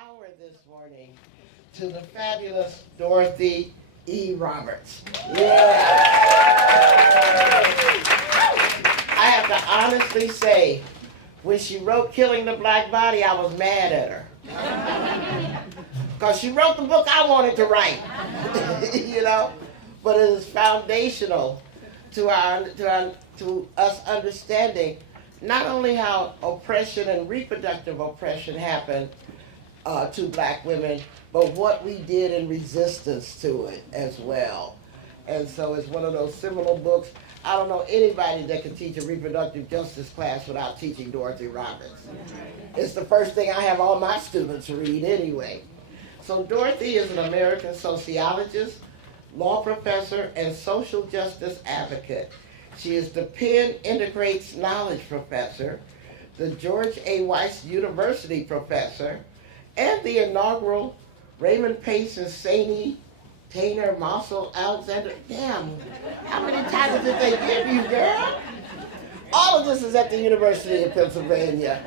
Hour this morning to the fabulous Dorothy E. Roberts. Yeah. I have to honestly say, when she wrote Killing the Black Body, I was mad at her. Because she wrote the book I wanted to write. You know? But it is foundational to us understanding not only how oppression and reproductive oppression happened to black women, but what we did in resistance to it as well. And so it's one of those seminal books. I don't know anybody that can teach a reproductive justice class without teaching Dorothy Roberts. It's the first thing I have all my students read anyway. So Dorothy is an American sociologist, law professor, and social justice advocate. She is the Penn Integrates Knowledge Professor, the George A. Weiss University Professor, and the inaugural Raymond Pace and Saney Tainer Mossel Alexander. Damn, how many titles did they give you, girl? All of this is at the University of Pennsylvania.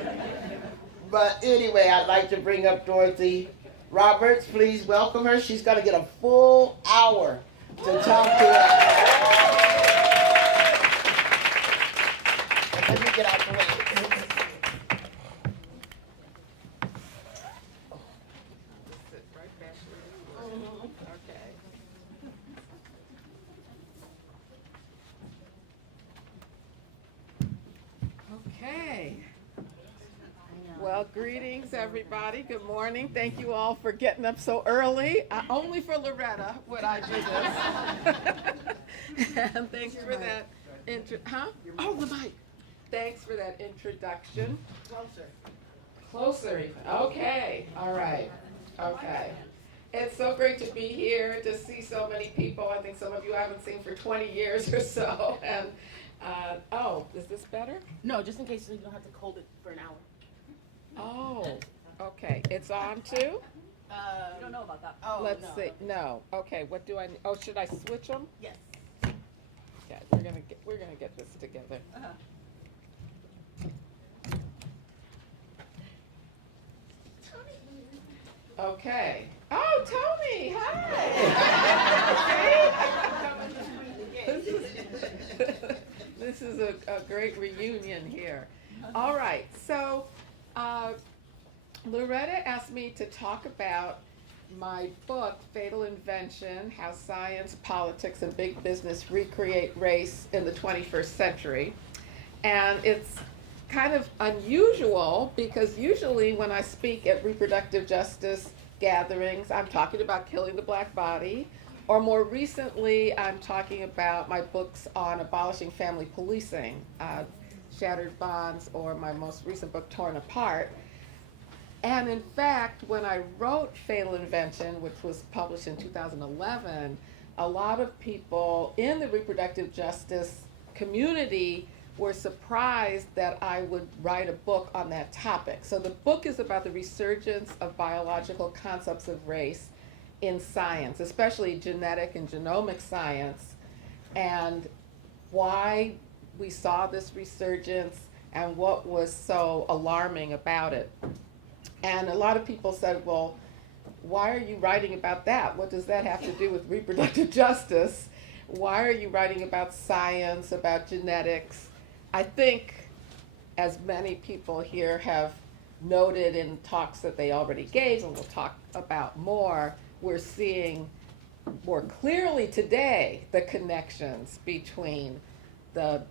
But anyway, I'd like to bring up Dorothy Roberts. Please welcome her. She's going to get a full hour to talk to us. Let me get out the way. Sit right back there. Okay. Okay. Well, greetings, everybody. Good morning. Thank you all for getting up so early. Only for Loretta would I do this. And thanks for that Oh, the mic. Thanks for that introduction. Closer even. Okay. All right. Okay. It's so great to be here, to see so many people. I think some of you I haven't seen for 20 years or so. And is this better? No, just in case you don't have to hold it for an hour. Oh, okay. It's on too? You don't know about that. Oh, Let's no. see. No. Okay. What do I? Oh, should I switch them? Yes. Okay. We're gonna get this together. Uh-huh. Okay. Oh, Tony. Hi. This is a great reunion here. All right. So, Loretta asked me to talk about my book, Fatal Invention: How Science, Politics, and Big Business Recreate Race in the 21st Century. And it's kind of unusual because usually when I speak at reproductive justice gatherings, I'm talking about killing the black body, or more recently, I'm talking about my books on abolishing family policing, Shattered Bonds, or my most recent book, Torn Apart. And in fact, when I wrote Fatal Invention, which was published in 2011, a lot of people in the reproductive justice community were surprised that I would write a book on that topic. So the book is about the resurgence of biological concepts of race in science, especially genetic and genomic science, and why we saw this resurgence and what was so alarming about it. And a lot of people said, well, why are you writing about that? What does that have to do with reproductive justice? Why are you writing about science, about genetics? I think, as many people here have noted in talks that they already gave, and we'll talk about more, we're seeing more clearly today the connections between the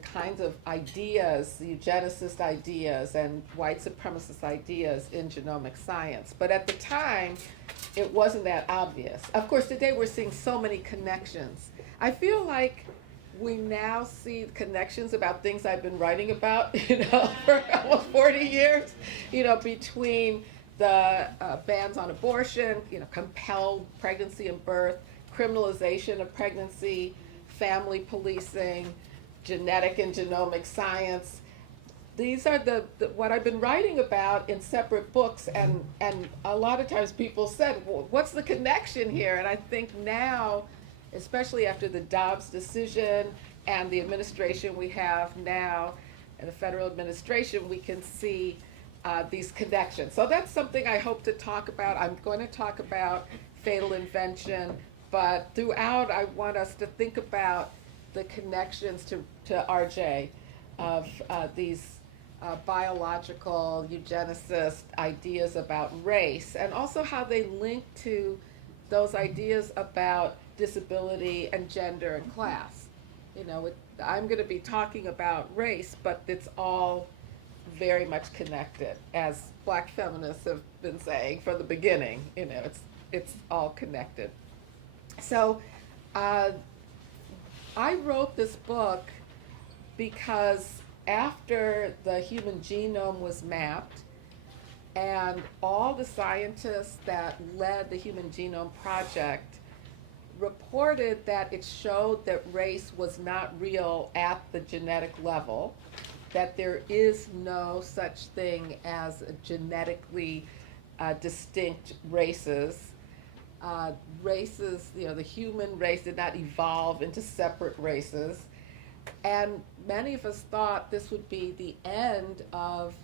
kinds of ideas, the eugenicist ideas and white supremacist ideas in genomic science. But at the time, it wasn't that obvious. Of course, today we're seeing so many connections. I feel like we now see connections about things I've been writing about, for almost 40 years, between the bans on abortion, compelled pregnancy and birth, criminalization of pregnancy, family policing, genetic and genomic science. These are the what I've been writing about in separate books, and a lot of times people said, well, what's the connection here? And I think now, especially after the Dobbs decision and the administration we have now, and the federal administration, we can see these connections. So that's something I hope to talk about. I'm going to talk about Fatal Invention, but throughout I want us to think about the connections to RJ of these biological eugenicist ideas about race, and also how they link to those ideas about disability and gender and class. I'm going to be talking about race, but it's all very much connected, as Black feminists have been saying from the beginning. It's all connected. So I wrote this book because after the human genome was mapped, and all the scientists that led the Human Genome Project reported that it showed that race was not real at the genetic level, that there is no such thing as genetically distinct races. Races, the human race did not evolve into separate races. And many of us thought this would be the end of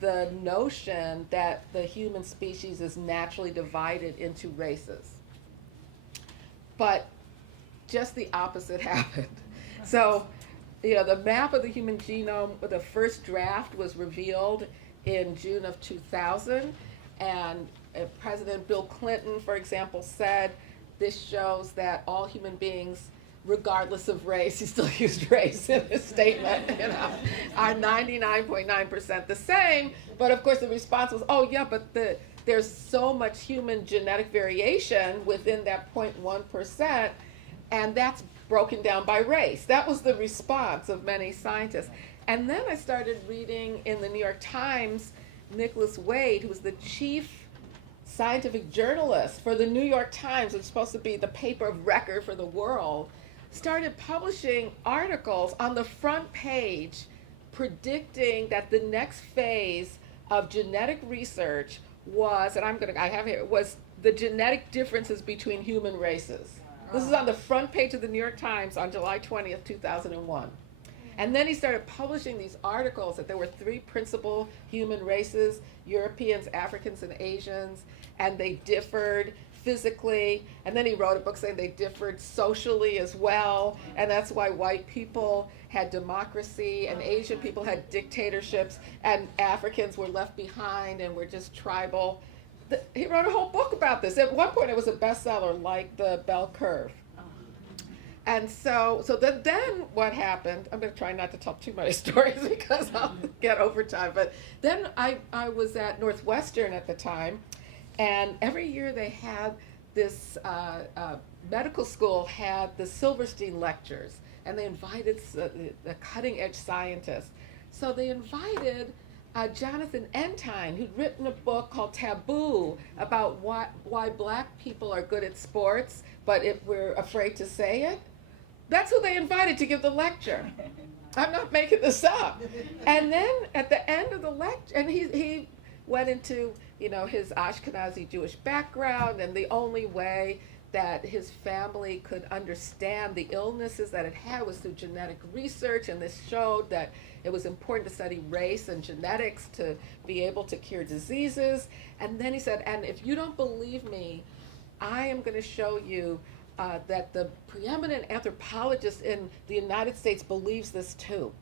the notion that the human species is naturally divided into races. but just the opposite happened. So, the map of the human genome, the first draft was revealed in June of 2000, and President Bill Clinton, for example, said this shows that all human beings, regardless of race, he still used race in his statement, are 99.9% the same. But of course the response was, oh yeah, but there's so much human genetic variation within that 0.1%, and that's broken down by race. That was the response of many scientists. And then I started reading in the New York Times, Nicholas Wade, who was the chief scientific journalist for the New York Times, it's supposed to be the paper of record for the world, started publishing articles on the front page predicting that the next phase of genetic research was, and I have here, was the genetic differences between human races. This is on the front page of the New York Times on July 20th, 2001. And then he started publishing these articles that there were 3 principal human races, Europeans, Africans, and Asians, and they differed physically. And then he wrote a book saying they differed socially as well, and that's why white people had democracy and Asian people had dictatorships and Africans were left behind and were just tribal. He wrote a whole book about this. At one point it was a bestseller, like the Bell Curve. And so then what happened, I'm going to try not to tell too many stories because I'll get overtime, but then I was at Northwestern at the time, and every year they had this, medical school had the Silverstein lectures, and they invited the cutting edge scientists. So they invited Jonathan Entine, who'd written a book called Taboo about why black people are good at sports, but if we're afraid to say it. That's who they invited to give the lecture. I'm not making this up. And then at the end of the lecture, and he went into, his Ashkenazi Jewish background, and the only way that his family could understand the illnesses that it had was through genetic research, and this showed that it was important to study race and genetics to be able to cure diseases. And then he said, and if you don't believe me, I am going to show you that the preeminent anthropologist in the United States believes this too.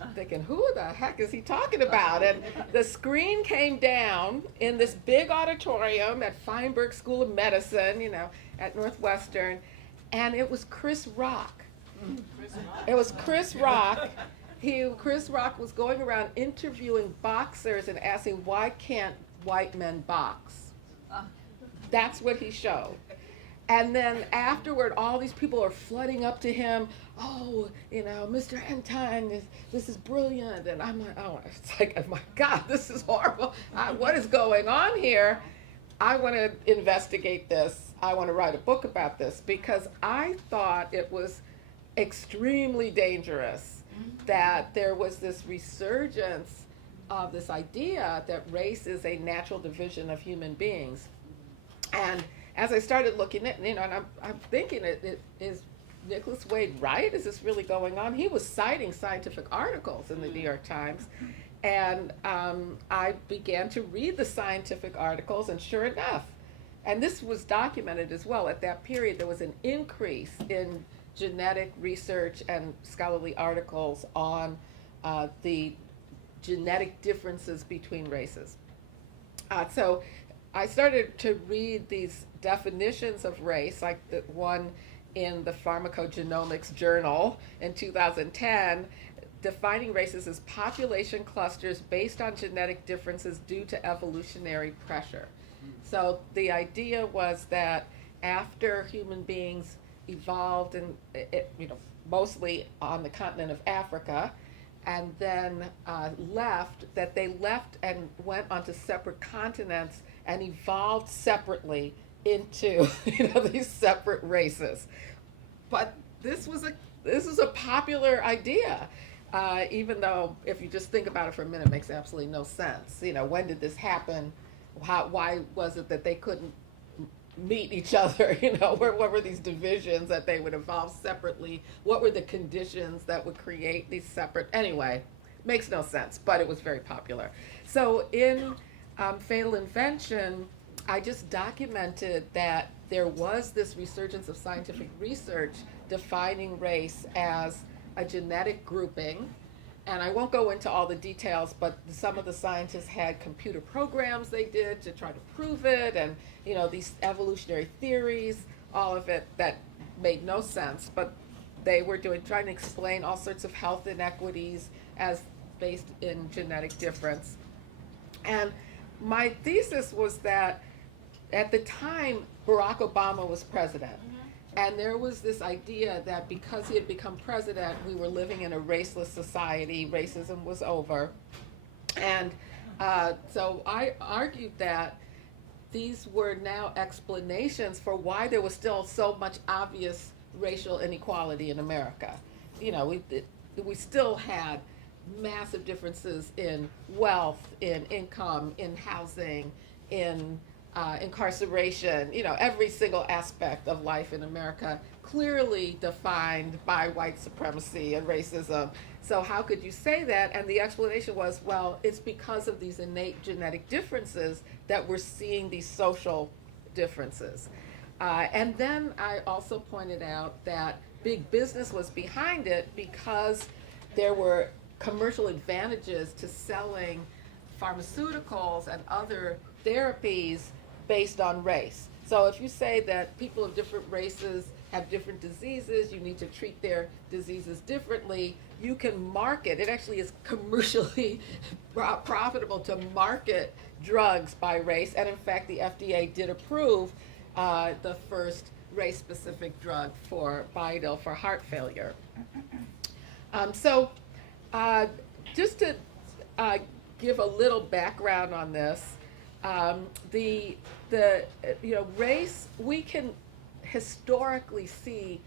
I'm thinking, who the heck is he talking about? And the screen came down in this big auditorium at Feinberg School of Medicine, at Northwestern, and it was Chris Rock. It was Chris Rock. Chris Rock was going around interviewing boxers and asking, why can't white men box? That's what he showed. And then afterward, all these people are flooding up to him. Oh, Mr. Entine, this is brilliant. And I'm like, oh my God, this is horrible. What is going on here? I want to investigate this. I want to write a book about this because I thought it was extremely dangerous that there was this resurgence of this idea that race is a natural division of human beings. And as I started looking at, and I'm thinking, is Nicholas Wade right? Is this really going on? He was citing scientific articles in the New York Times, and I began to read the scientific articles, and sure enough, and this was documented as well, at that period there was an increase in genetic research and scholarly articles on the genetic differences between races. So I started to read these definitions of race, like the one in the Pharmacogenomics Journal in 2010, defining races as population clusters based on genetic differences due to evolutionary pressure. So the idea was that after human beings evolved, and mostly on the continent of Africa, and then left, they left and went onto separate continents and evolved separately into these separate races. But this was a popular idea, even though if you just think about it for a minute, it makes absolutely no sense. When did this happen? Why was it that they couldn't meet each other? What were these divisions that they would evolve separately? What were the conditions that would create these separate? Anyway, makes no sense, but it was very popular. So in Fatal Invention, I just documented that there was this resurgence of scientific research defining race as a genetic grouping. And I won't go into all the details, but some of the scientists had computer programs they did to try to prove it, and these evolutionary theories, all of it that made no sense, but they were trying to explain all sorts of health inequities as based in genetic difference. And my thesis was that at the time Barack Obama was president, and there was this idea that because he had become president, we were living in a raceless society, racism was over. And so I argued that these were now explanations for why there was still so much obvious racial inequality in America. We still had massive differences in wealth, in income, in housing, in incarceration, every single aspect of life in America clearly defined by white supremacy and racism. So how could you say that? And the explanation was, well, it's because of these innate genetic differences that we're seeing these social differences. And then I also pointed out that big business was behind it because there were commercial advantages to selling pharmaceuticals and other therapies based on race. So if you say that people of different races have different diseases, you need to treat their diseases differently, you can market. It actually is commercially profitable to market drugs by race, and in fact the FDA did approve the first race-specific drug for Bidil for heart failure. Just to give a little background on this, race, we can historically see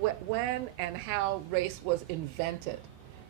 when and how race was invented.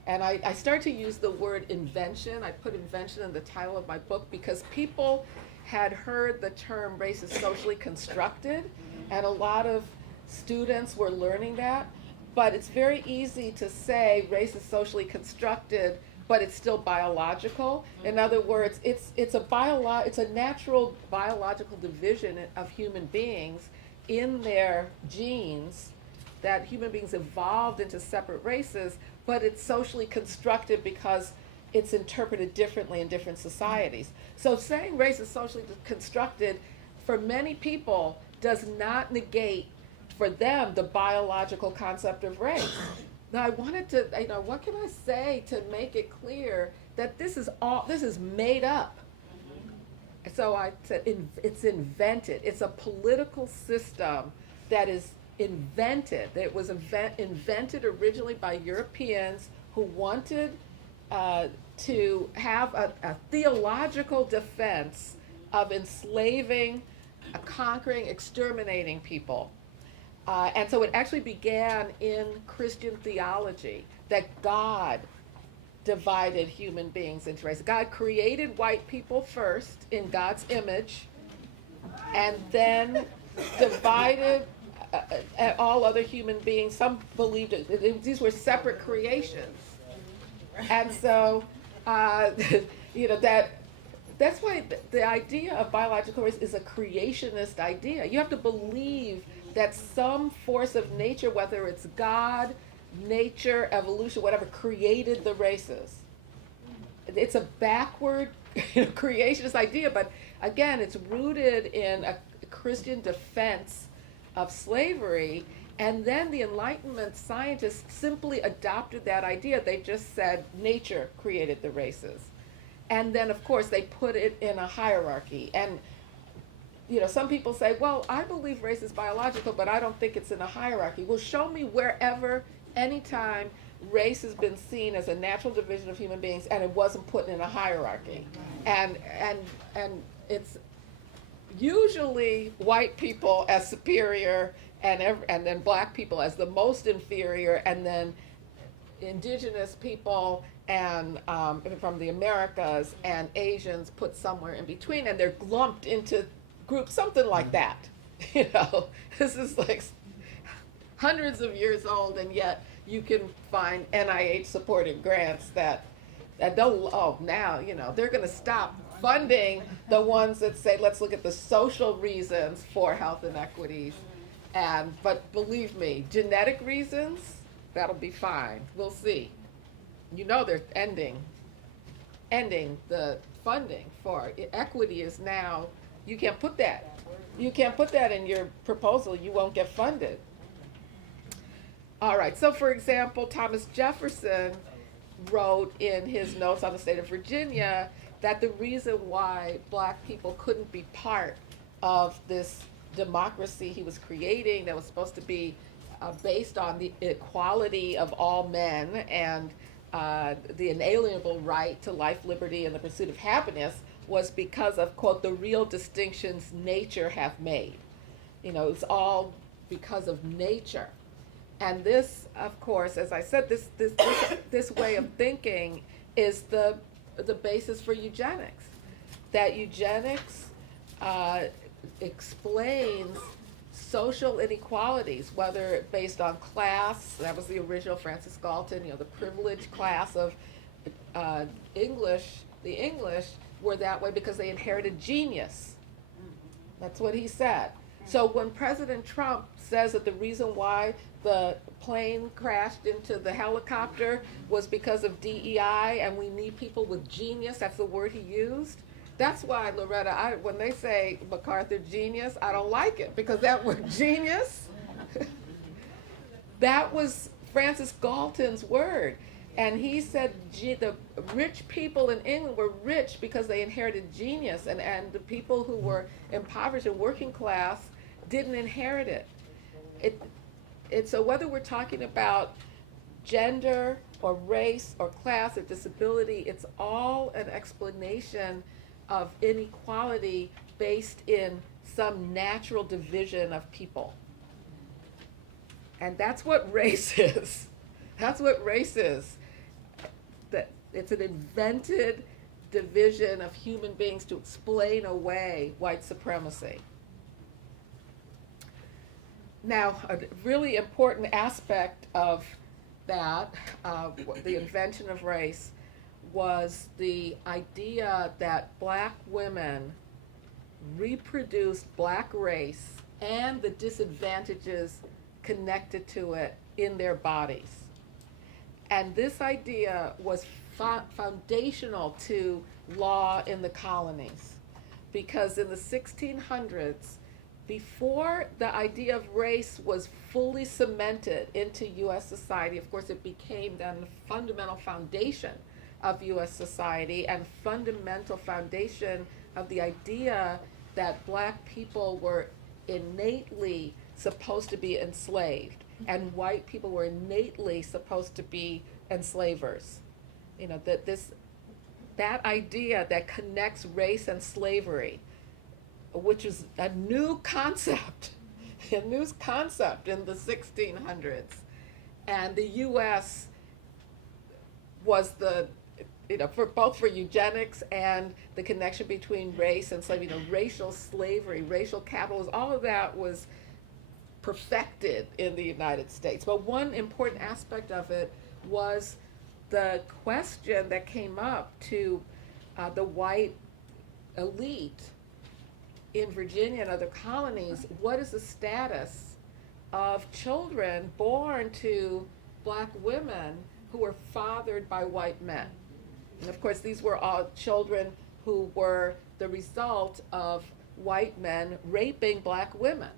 And I start to use the word invention. I put invention in the title of my book because people had heard the term race is socially constructed, and a lot of students were learning that. But it's very easy to say race is socially constructed, but it's still biological. In other words, it's a natural biological division of human beings in their genes, that human beings evolved into separate races, but it's socially constructed because it's interpreted differently in different societies. So saying race is socially constructed for many people does not negate for them the biological concept of race. Now I wanted to, what can I say to make it clear that this is made up. So I said it's invented. It's a political system that is invented. It was invented originally by Europeans who wanted to have a theological defense of enslaving, conquering, exterminating people. And so it actually began in Christian theology that God divided human beings into races. God created white people first in God's image, and then divided all other human beings. Some believed these were separate creations. And so, that's why the idea of biological race is a creationist idea. You have to believe that some force of nature, whether it's God, nature, evolution, whatever, created the races. It's a backward creationist idea, but again, it's rooted in a Christian defense of slavery. And then the Enlightenment scientists simply adopted that idea. They just said nature created the races. And then, of course, they put it in a hierarchy. And some people say, well, I believe race is biological, but I don't think it's in a hierarchy. Well, show me wherever, anytime, race has been seen as a natural division of human beings and it wasn't put in a hierarchy. And it's usually white people as superior, and then black people as the most inferior, and then indigenous people and from the Americas and Asians put somewhere in between, and they're lumped into groups, something like that. This is like hundreds of years old, and yet you can find NIH supported grants that don't, now, they're going to stop funding the ones that say, let's look at the social reasons for health inequities. But believe me, genetic reasons, that'll be fine. We'll see. You know they're ending the funding for equity is now, you can't put that in your proposal, you won't get funded. All right, so for example, Thomas Jefferson wrote in his notes on the state of Virginia that the reason why black people couldn't be part of this democracy he was creating that was supposed to be based on the equality of all men and the inalienable right to life, liberty, and the pursuit of happiness was because of, quote, the real distinctions nature hath made. You know, it's all because of nature. And this, of course, as I said, this way of thinking is the basis for eugenics. That eugenics explains social inequalities, whether based on class, that was the original Francis Galton, you know, the privileged class of the English were that way because they inherited genius. That's what he said. So when President Trump says that the reason why the plane crashed into the helicopter was because of DEI and we need people with genius, that's the word he used. That's why, Loretta, when they say MacArthur genius, I don't like it, because that word genius, that was Francis Galton's word. And he said the rich people in England were rich because they inherited genius, and the people who were impoverished and working class didn't inherit it. So whether we're talking about gender or race or class or disability, it's all an explanation of inequality based in some natural division of people. And that's what race is. That's what race is. That it's an invented division of human beings to explain away white supremacy. Now, a really important aspect of that, the invention of race, was the idea that black women reproduced black race and the disadvantages connected to it in their bodies. And this idea was foundational to law in the colonies, because in the 1600s, before the idea of race was fully cemented into U.S. society, of course it became then the fundamental foundation of U.S. society and fundamental foundation of the idea that black people were innately supposed to be enslaved and white people were innately supposed to be enslavers. You know, that idea that connects race and slavery, which is a new concept in the 1600s. And the U.S. was both for eugenics and the connection between race and slavery, racial slavery, racial capitalism, all of that was perfected in the United States. But one important aspect of it was the question that came up to the white elite in Virginia and other colonies: what is the status of children born to black women who were fathered by white men? And of course, these were all children who were the result of white men raping black women.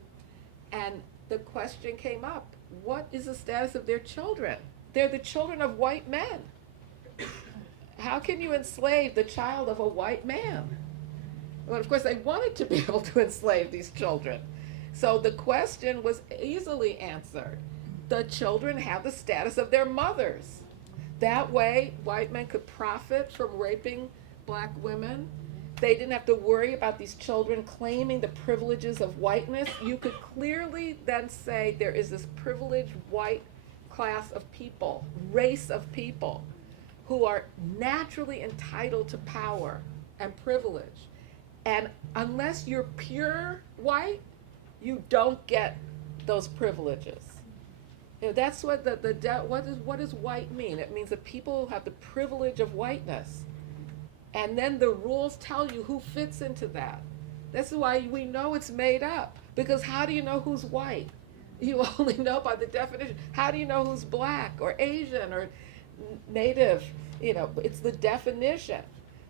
And the question came up, what is the status of their children? They're the children of white men. How can you enslave the child of a white man? Well, of course, they wanted to be able to enslave these children. So the question was easily answered. The children have the status of their mothers. That way, white men could profit from raping black women. They didn't have to worry about these children claiming the privileges of whiteness. You could clearly then say there is this privileged white class of people, race of people, who are naturally entitled to power and privilege. And unless you're pure white, you don't get those privileges. That's what what does white mean? It means that people who have the privilege of whiteness. And then the rules tell you who fits into that. That's why we know it's made up. Because how do you know who's white? You only know by the definition. How do you know who's black or Asian or native? You know, it's the definition.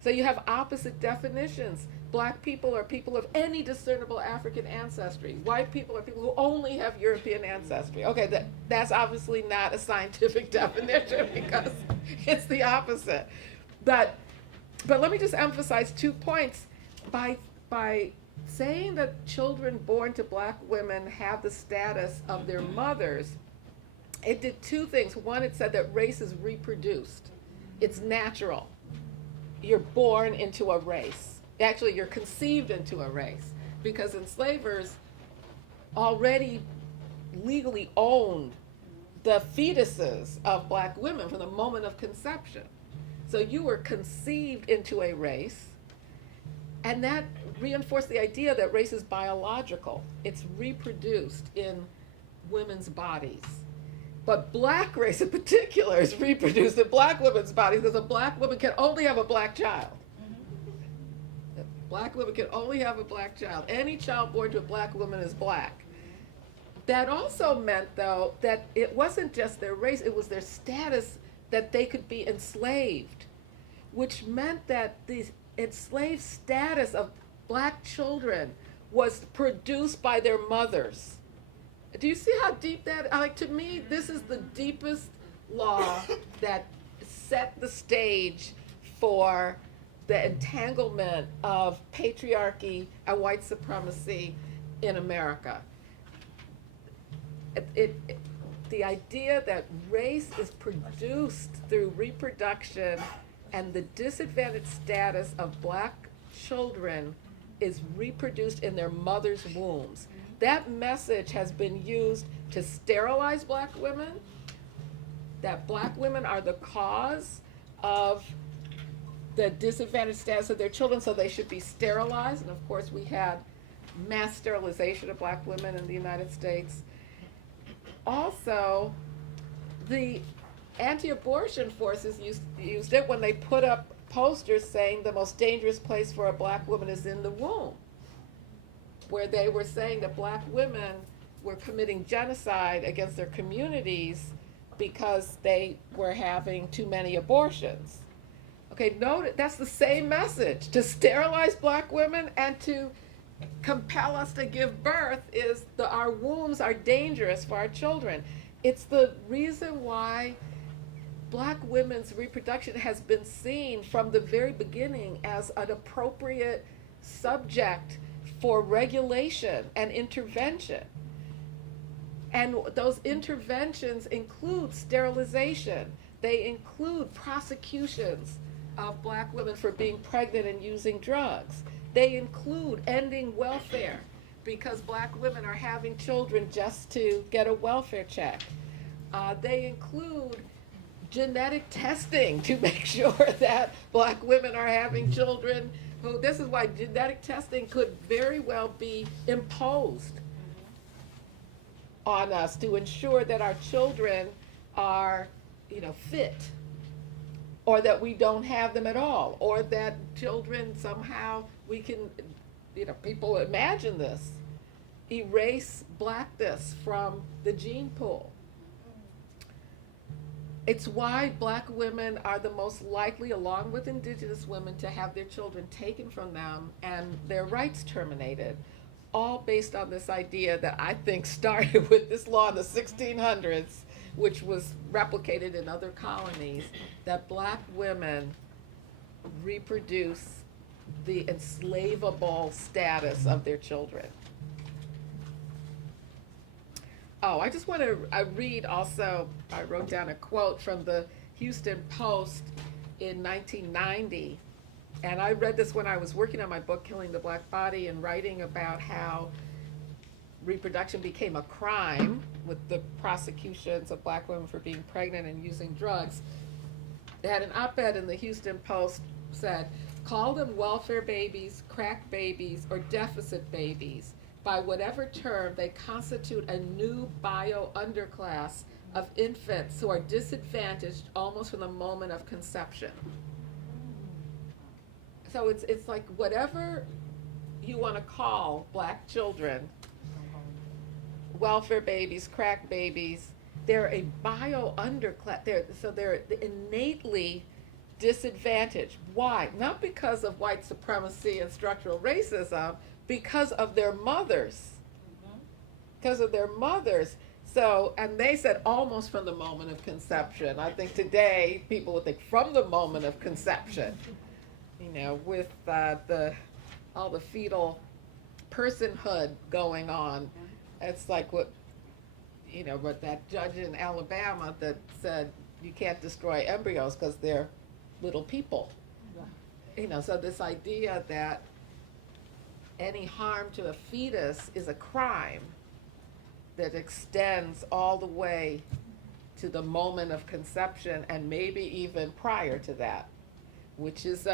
So you have opposite definitions. Black people are people of any discernible African ancestry. White people are people who only have European ancestry. Okay, that's obviously not a scientific definition because it's the opposite. But let me just emphasize 2 points. By saying that children born to black women have the status of their mothers, it did 2 things. One, it said that race is reproduced. It's natural. You're born into a race. Actually, you're conceived into a race because enslavers already legally owned the fetuses of black women from the moment of conception. So you were conceived into a race, and that reinforced the idea that race is biological. It's reproduced in women's bodies. But black race in particular is reproduced in black women's bodies because a black woman can only have a black child. Black women can only have a black child. Any child born to a black woman is black. That also meant, though, that it wasn't just their race, it was their status that they could be enslaved, which meant that the enslaved status of black children was produced by their mothers. Do you see how deep that, like, to me, this is the deepest law that set the stage for the entanglement of patriarchy and white supremacy in America. The idea that race is produced through reproduction and the disadvantaged status of black children is reproduced in their mother's wombs. That message has been used to sterilize black women, that black women are the cause of the disadvantaged status of their children, so they should be sterilized. And of course, we had mass sterilization of black women in the United States. Also, the anti-abortion forces used it when they put up posters saying the most dangerous place for a black woman is in the womb, where they were saying that black women were committing genocide against their communities because they were having too many abortions. Okay, note that's the same message. To sterilize black women and to compel us to give birth is our wombs are dangerous for our children. It's the reason why black women's reproduction has been seen from the very beginning as an appropriate subject for regulation and intervention. And those interventions include sterilization. They include prosecutions of black women for being pregnant and using drugs. They include ending welfare because black women are having children just to get a welfare check. They include genetic testing to make sure that black women are having children. This is why genetic testing could very well be imposed on us to ensure that our children are, fit, or that we don't have them at all, or that children somehow we can, people imagine this, erase blackness from the gene pool. It's why black women are the most likely, along with indigenous women, to have their children taken from them and their rights terminated, all based on this idea that I think started with this law in the 1600s, which was replicated in other colonies, that black women reproduce the enslavable status of their children. Oh, I just want to read also, I wrote down a quote from the Houston Post in 1990. And I read this when I was working on my book, Killing the Black Body, and writing about how reproduction became a crime with the prosecutions of black women for being pregnant and using drugs. They had an op-ed in the Houston Post said, call them welfare babies, crack babies, or deficit babies. By whatever term, they constitute a new bio-underclass of infants who are disadvantaged almost from the moment of conception. So it's like whatever you want to call black children, welfare babies, crack babies, they're a bio underclass. They're innately disadvantaged. Why? Not because of white supremacy and structural racism, because of their mothers. Because of their mothers. So, and they said almost from the moment of conception. I think today people would think from the moment of conception, with all the fetal personhood going on. It's like what that judge in Alabama that said you can't destroy embryos because they're little people. So this idea that any harm to a fetus is a crime that extends all the way to the moment of conception and maybe even prior to that, which is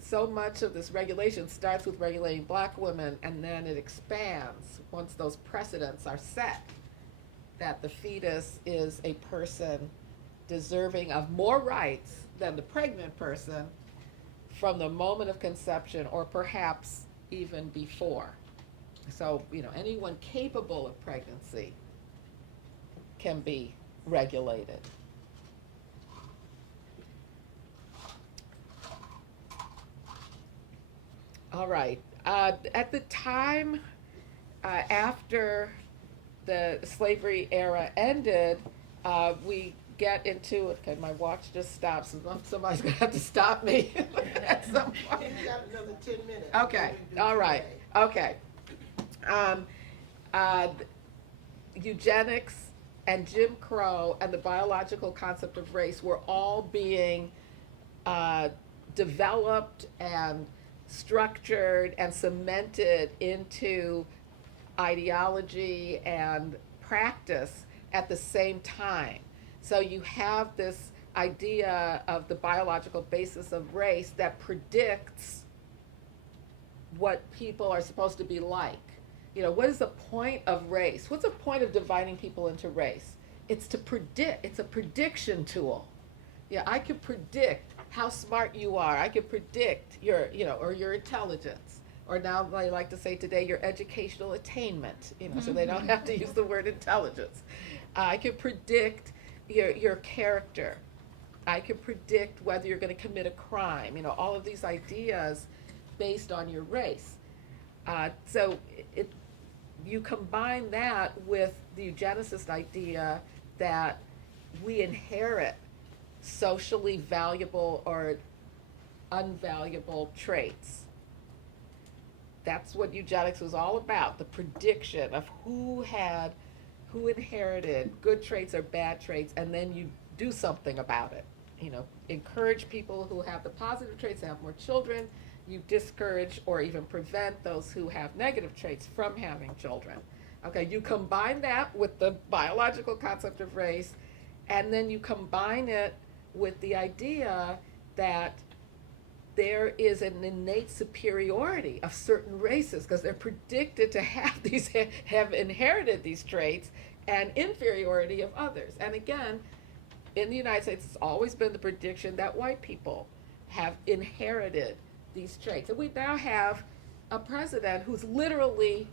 so much of this regulation starts with regulating black women, and then it expands once those precedents are set that the fetus is a person deserving of more rights than the pregnant person from the moment of conception or perhaps even before. So, anyone capable of pregnancy can be regulated. All right. At the time after the slavery era ended, we get into it. Okay, my watch just stopped, so somebody's going to have to stop me at some point. You got another 10 minutes. Okay, all right, okay. Eugenics and Jim Crow and the biological concept of race were all being developed and structured and cemented into ideology and practice at the same time. So you have this idea of the biological basis of race that predicts what people are supposed to be like. What is the point of race? What's the point of dividing people into race? It's to predict. It's a prediction tool. Yeah, I can predict how smart you are. I can predict your, or your intelligence. Or now I like to say today, your educational attainment, so they don't have to use the word intelligence. I can predict your character. I can predict whether you're going to commit a crime. All of these ideas based on your race. So you combine that with the eugenicist idea that we inherit socially valuable or unvaluable traits. That's what eugenics was all about, the prediction of who inherited good traits or bad traits, and then you do something about it. Encourage people who have the positive traits to have more children. You discourage or even prevent those who have negative traits from having children. Okay, you combine that with the biological concept of race, and then you combine it with the idea that there is an innate superiority of certain races because they're predicted to have inherited these traits, and inferiority of others. And again, in the United States, it's always been the prediction that white people have inherited these traits. And we now have a president who's literally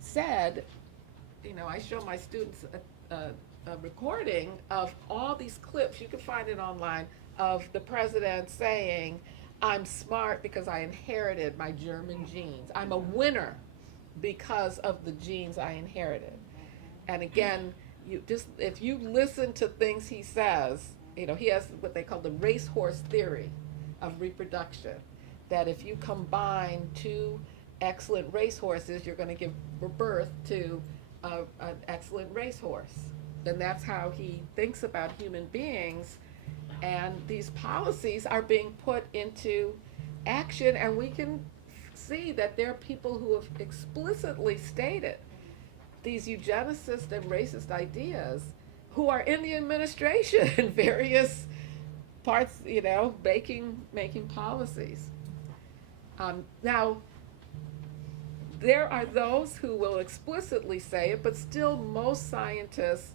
said, I show my students a recording of all these clips, you can find it online, of the president saying, I'm smart because I inherited my German genes. I'm a winner because of the genes I inherited. And again, if you listen to things he says, he has what they call the racehorse theory of reproduction, that if you combine two excellent racehorses, you're going to give birth to an excellent racehorse. And that's how he thinks about human beings. And these policies are being put into action, and we can see that there are people who have explicitly stated these eugenicist and racist ideas who are in the administration in various parts, making policies. Now, there are those who will explicitly say it, but still most scientists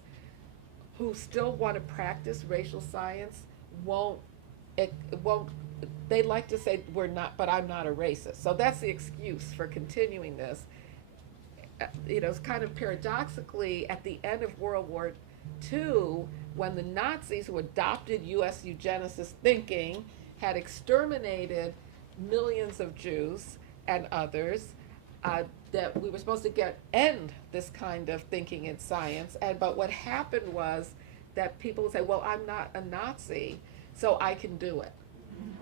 who still want to practice racial science won't it won't, they like to say we're not, but I'm not a racist. So that's the excuse for continuing this. It's kind of paradoxically at the end of World War II, when the Nazis, who adopted U.S. eugenicist thinking, had exterminated millions of Jews and others, that we were supposed to end this kind of thinking in science. But what happened was that people would say, well, I'm not a Nazi, so I can do it.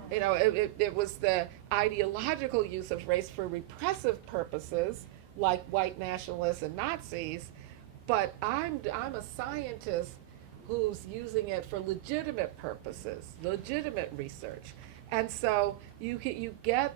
It was the ideological use of race for repressive purposes, like white nationalists and Nazis, but I'm a scientist who's using it for legitimate purposes, legitimate research. And so you get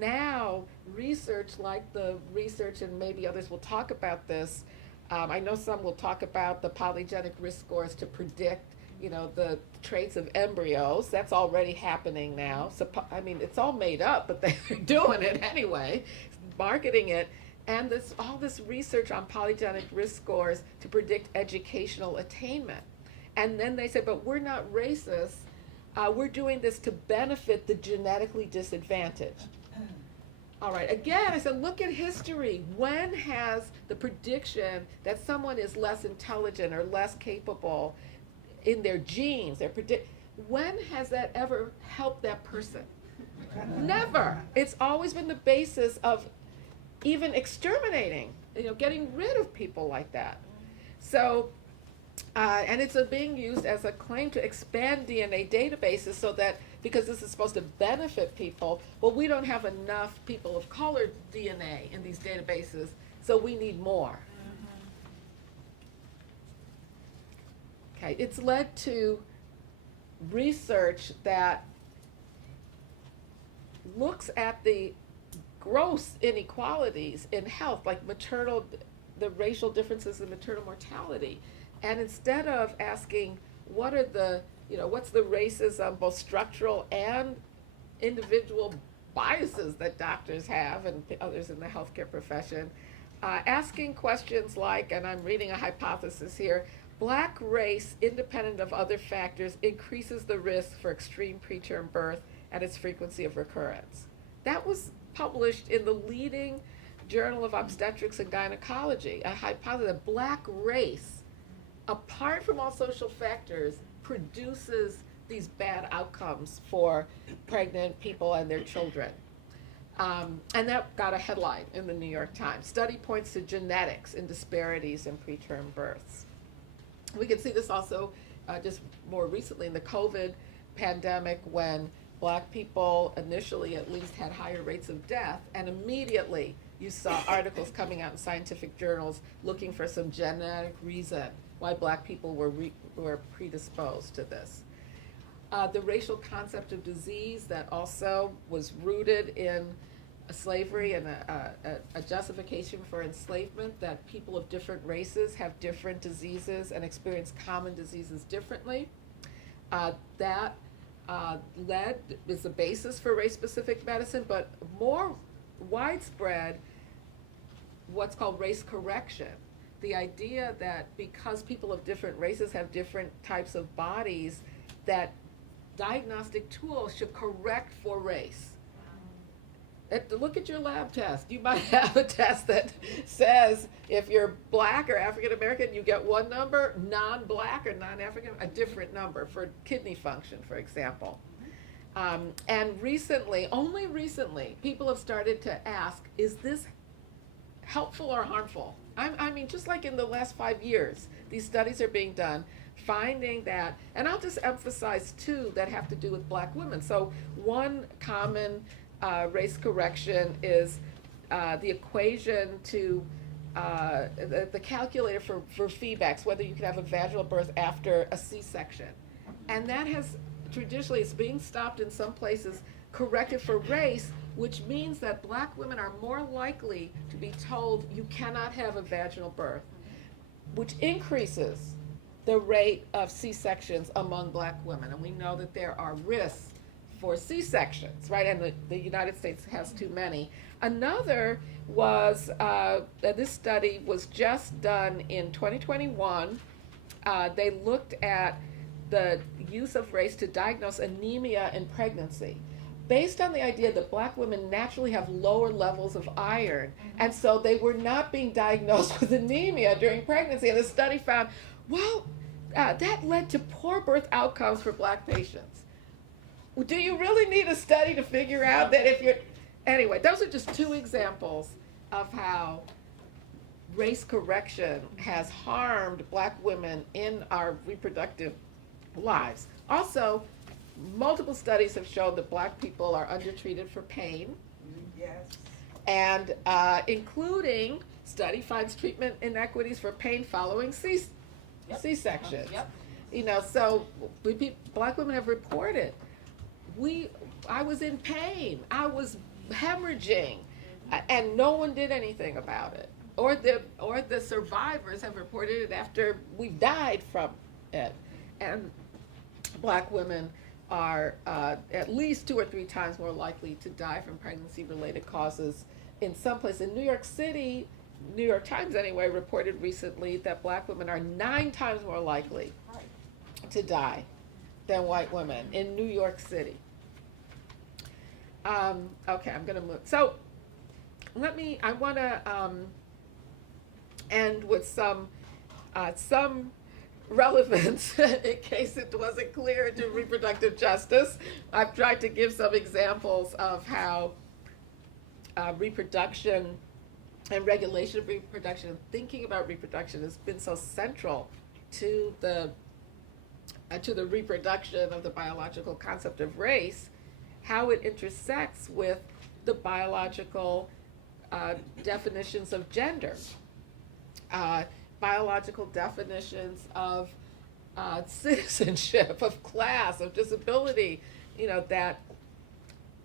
now research like the research, and maybe others will talk about this. I know some will talk about the polygenic risk scores to predict, the traits of embryos. That's already happening now. So, it's all made up, but they're doing it anyway, marketing it. And all this research on polygenic risk scores to predict educational attainment. And then they say, but we're not racist. We're doing this to benefit the genetically disadvantaged. All right, again, I said, look at history. When has the prediction that someone is less intelligent or less capable in their genes, when has that ever helped that person? Never. It's always been the basis of even exterminating, getting rid of people like that. So, and it's being used as a claim to expand DNA databases so that, because this is supposed to benefit people, well, we don't have enough people of color DNA in these databases, so we need more. Okay, it's led to research that looks at the gross inequalities in health, like the racial differences in maternal mortality. And instead of asking what's the racism, both structural and individual biases that doctors have and others in the healthcare profession, asking questions like, and I'm reading a hypothesis here, Black race, independent of other factors, increases the risk for extreme preterm birth and its frequency of recurrence. That was published in the leading journal of obstetrics and gynecology, a hypothesis that Black race, apart from all social factors, produces these bad outcomes for pregnant people and their children. And that got a headline in the New York Times. Study points to genetics in disparities in preterm births. We can see this also just more recently in the COVID pandemic, when Black people initially at least had higher rates of death, and immediately you saw articles coming out in scientific journals looking for some genetic reason why Black people were predisposed to this. The racial concept of disease that also was rooted in slavery and a justification for enslavement, that people of different races have different diseases and experience common diseases differently. That is the basis for race-specific medicine, but more widespread, what's called race correction. The idea that because people of different races have different types of bodies, that diagnostic tools should correct for race. Look at your lab test. You might have a test that says if you're Black or African American, you get one number, non-Black or non-African, a different number for kidney function, for example. And recently, only recently, people have started to ask, is this helpful or harmful? I mean, just like in the last 5 years, these studies are being done, finding that, and I'll just emphasize two that have to do with Black women. So one common race correction is the equation to the calculator for feedbacks, whether you can have a vaginal birth after a C-section. And that has traditionally, it's being stopped in some places, corrected for race, which means that Black women are more likely to be told you cannot have a vaginal birth, which increases the rate of C-sections among Black women. And we know that there are risks for C-sections, right? And the United States has too many. Another was, this study was just done in 2021. They looked at the use of race to diagnose anemia in pregnancy, based on the idea that black women naturally have lower levels of iron, and so they were not being diagnosed with anemia during pregnancy. And the study found, well, that led to poor birth outcomes for black patients. Do you really need a study to figure out that if you're, anyway, those are just two examples of how race correction has harmed black women in our reproductive lives. Also, multiple studies have shown that black people are undertreated for pain. Yes. And including, study finds treatment inequities for pain following C-sections. Yep. You know, so black women have reported, I was in pain, I was hemorrhaging, and no one did anything about it. Or the survivors have reported it after we've died from it. And black women are at least 2 or 3 times more likely to die from pregnancy-related causes. In some places, in New York City, New York Times anyway, reported recently that black women are 9 times more likely to die than white women in New York City. Okay, I'm gonna move. So I wanna end with some relevance in case it wasn't clear to reproductive justice. I've tried to give some examples of how reproduction and regulation of reproduction and thinking about reproduction has been so central to the reproduction of the biological concept of race, how it intersects with the biological definitions of gender, biological definitions of citizenship, of class, of disability, that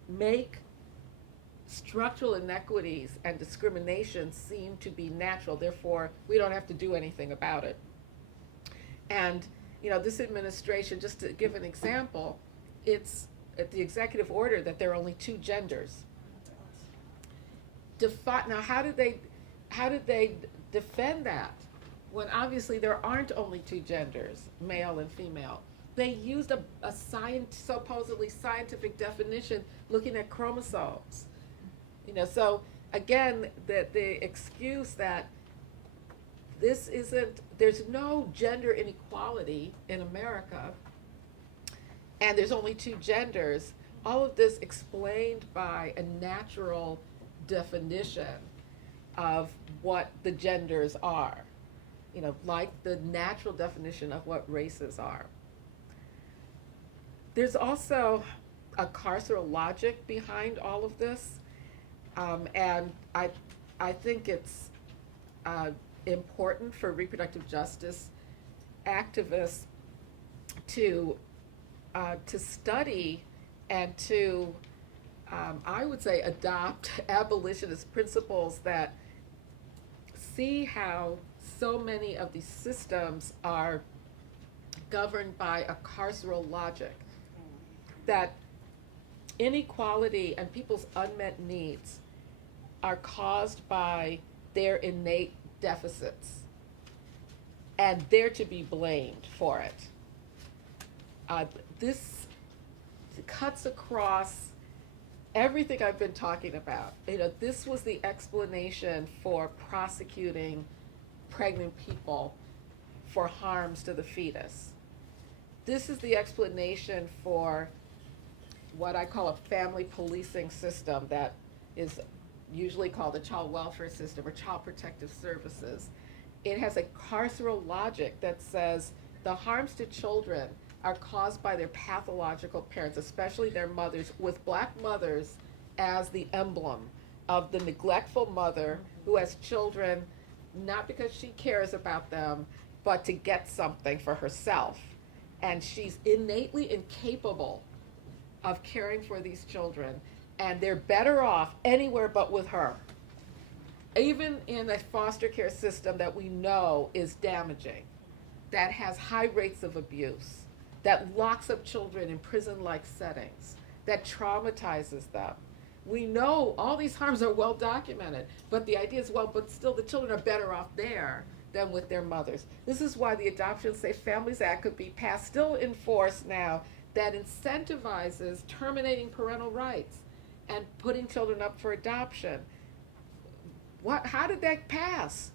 make structural inequities and discrimination seem to be natural. Therefore, we don't have to do anything about it. And this administration, just to give an example, it's at the executive order that there are only 2 genders. Now, how did they defend that when obviously there aren't only 2 genders, male and female? They used a supposedly scientific definition looking at chromosomes. So again, the excuse that there's no gender inequality in America, and there's only 2 genders, all of this explained by a natural definition of what the genders are, like the natural definition of what races are. There's also a carceral logic behind all of this, and I think it's important for reproductive justice activists to study and to, I would say, adopt abolitionist principles that see how so many of these systems are governed by a carceral logic, that inequality and people's unmet needs are caused by their innate deficits, and they're to be blamed for it. This cuts across everything I've been talking about. This was the explanation for prosecuting pregnant people for harms to the fetus. This is the explanation for what I call a family policing system that is usually called a child welfare system or child protective services. It has a carceral logic that says the harms to children are caused by their pathological parents, especially their mothers, with black mothers as the emblem of the neglectful mother who has children not because she cares about them, but to get something for herself. And she's innately incapable of caring for these children, and they're better off anywhere but with her. Even in a foster care system that we know is damaging, that has high rates of abuse, that locks up children in prison-like settings, that traumatizes them. We know all these harms are well documented, but the idea is, well, but still the children are better off there than with their mothers. This is why the Adoption Safe Families Act could be passed, still in force now, that incentivizes terminating parental rights and putting children up for adoption. How did that pass?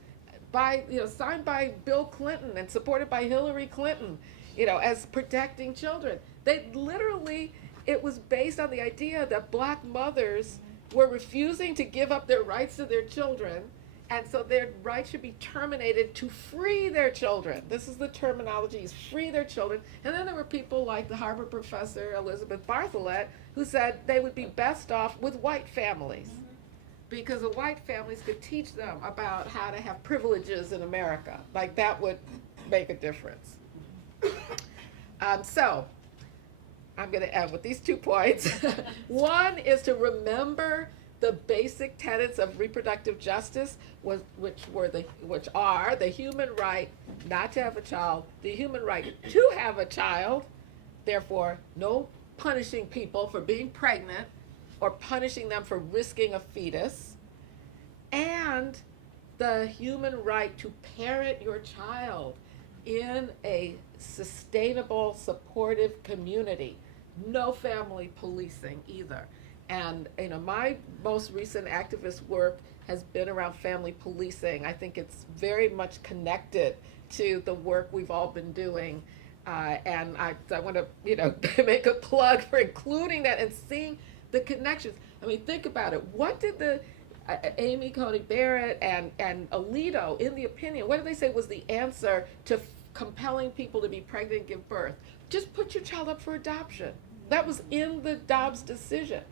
Signed by Bill Clinton and supported by Hillary Clinton, as protecting children. It was based on the idea that black mothers were refusing to give up their rights to their children, and so their rights should be terminated to free their children. This is the terminology, is free their children. And then there were people like the Harvard professor Elizabeth Bartholet, who said they would be best off with white families, because the white families could teach them about how to have privileges in America. Like, that would make a difference. So I'm going to end with these 2 points. One is to remember the basic tenets of reproductive justice, which are the human right not to have a child, the human right to have a child, therefore no punishing people for being pregnant or punishing them for risking a fetus, and the human right to parent your child in a sustainable, supportive community. No family policing either. And my most recent activist work has been around family policing. I think it's very much connected to the work we've all been doing. And I want to make a plug for including that and seeing the connections. I mean, think about it. What did the Amy Coney Barrett and Alito, in the opinion, what did they say was the answer to compelling people to be pregnant and give birth? Just put your child up for adoption. That was in the Dobbs decision.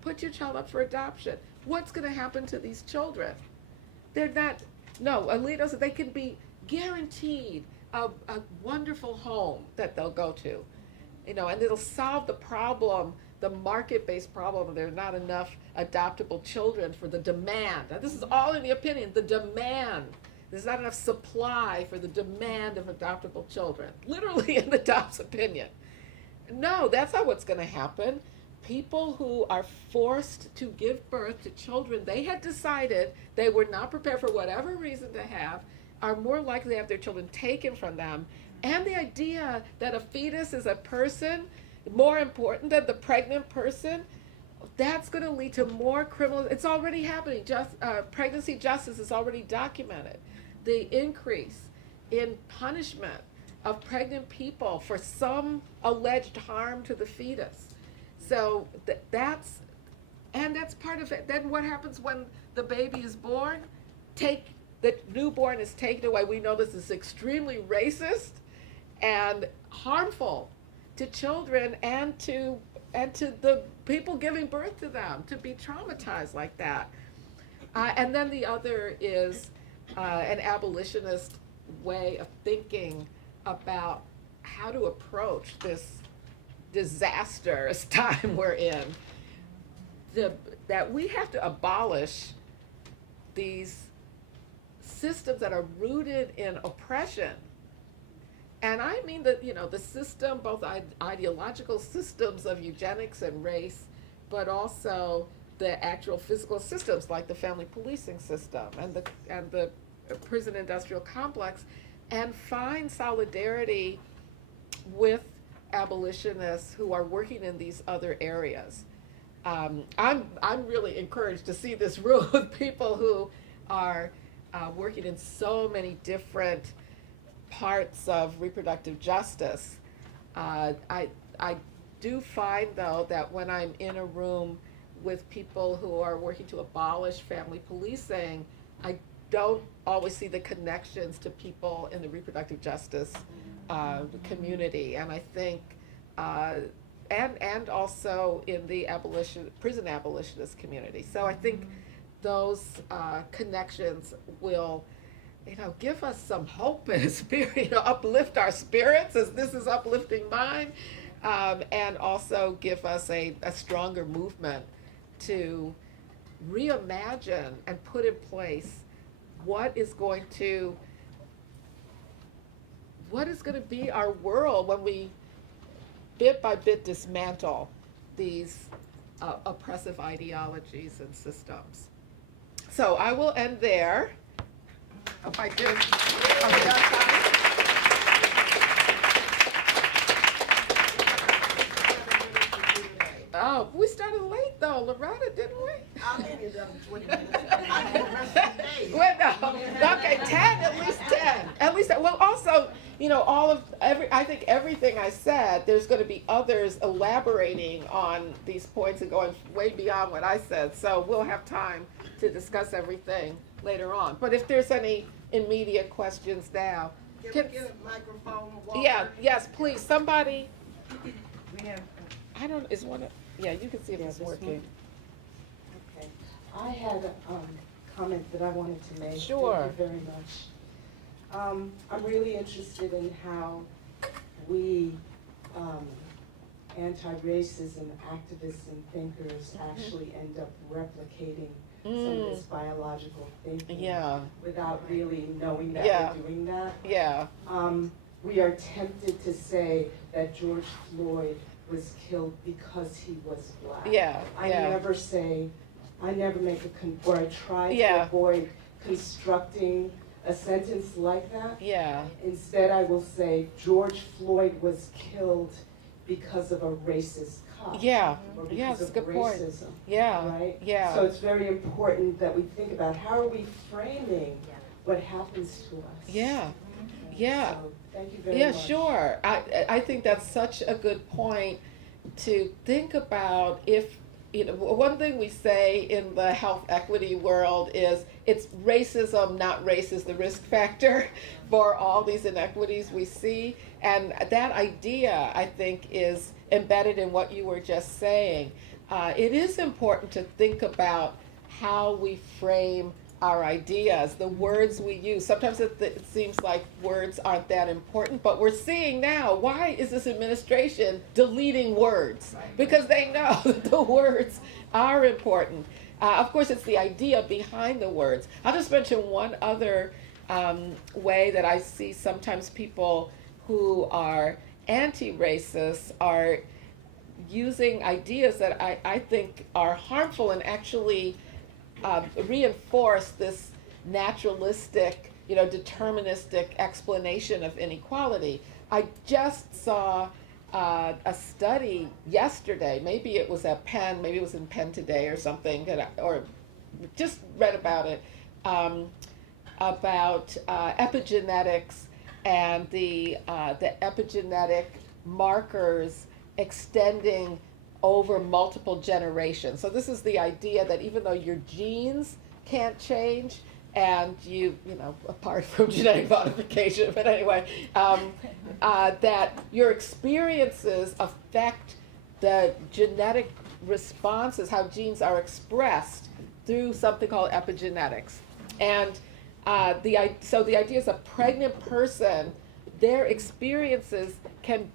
Put your child up for adoption. What's going to happen to these children? Alito said they can be guaranteed a wonderful home that they'll go to, and it'll solve the problem, the market-based problem. There's not enough adoptable children for the demand. Now, this is all in the opinion, the demand. There's not enough supply for the demand of adoptable children, literally in the Dobbs opinion. No, that's not what's going to happen. People who are forced to give birth to children they had decided they were not prepared for whatever reason to have are more likely to have their children taken from them. And the idea that a fetus is a person more important than the pregnant person, that's going to lead to more criminal. It's already happening. Pregnancy justice is already documented. The increase in punishment of pregnant people for some alleged harm to the fetus. So that's part of it. Then what happens when the baby is born? The newborn is taken away. We know this is extremely racist and harmful to children and to the people giving birth to them, to be traumatized like that. And then the other is an abolitionist way of thinking about how to approach this disastrous time we're in. That we have to abolish these systems that are rooted in oppression. And I mean the system, both ideological systems of eugenics and race, but also the actual physical systems like the family policing system and the prison industrial complex, and find solidarity with abolitionists who are working in these other areas. I'm really encouraged to see this room with people who are working in so many different parts of reproductive justice. I do find, though, that when I'm in a room with people who are working to abolish family policing, I don't always see the connections to people in the reproductive justice community. And I think, and also in the prison abolitionist community. So I think those connections will, give us some hope and spirit, uplift our spirits as this is uplifting mine, and also give us a stronger movement to reimagine and put in place what is going to be our world when we bit by bit dismantle these oppressive ideologies and systems. So I will end there. If I do. Are we on time? Oh, we started late though, Loretta, didn't we? I'll give you the 20 minutes. I need the rest of the day. Well, no, okay, 10, at least 10. At least, well, also, I think everything I said, there's going to be others elaborating on these points and going way beyond what I said. So we'll have time to discuss everything later on. But if there's any immediate questions now. Can we get a microphone? Walker? Yeah, yes, please, somebody, We have, is one of, yeah, you can see if Yeah, it's this working. okay. I had a comment that I wanted to make. Sure. Thank you very much. I'm really interested in how we, anti-racism activists and thinkers actually end up replicating some of this biological thinking Yeah, without really knowing that Yeah. we're doing that. yeah, We are tempted to say that George Floyd was killed because he was black. yeah, I yeah. never make or I try Yeah. to avoid constructing a sentence like that. Yeah, Instead, I will say George Floyd was killed because of a racist cop. yeah, Or yeah, because that's a of good point. racism, Yeah, right? yeah. So it's very important that we think about how are we framing what happens to us. Yeah, yeah. So, thank you very Yeah, much. sure. I think that's such a good point to think about if, one thing we say in the health equity world is it's racism, not race is the risk factor for all these inequities we see. And that idea, I think, is embedded in what you were just saying. It is important to think about how we frame our ideas, the words we use. Sometimes it seems like words aren't that important, but we're seeing now, why is this administration deleting words? Because they know that the words are important. Of course, it's the idea behind the words. I'll just mention one other way that I see sometimes people who are anti-racist are using ideas that I think are harmful and actually reinforce this naturalistic, deterministic explanation of inequality. I just saw a study yesterday, maybe it was at Penn, maybe it was in Penn Today or something, or just read about it, about epigenetics and the epigenetic markers extending over multiple generations. So this is the idea that even though your genes can't change, and apart from genetic modification, but anyway, that your experiences affect the genetic responses, how genes are expressed through something called epigenetics. And so the idea is a pregnant person, their experiences can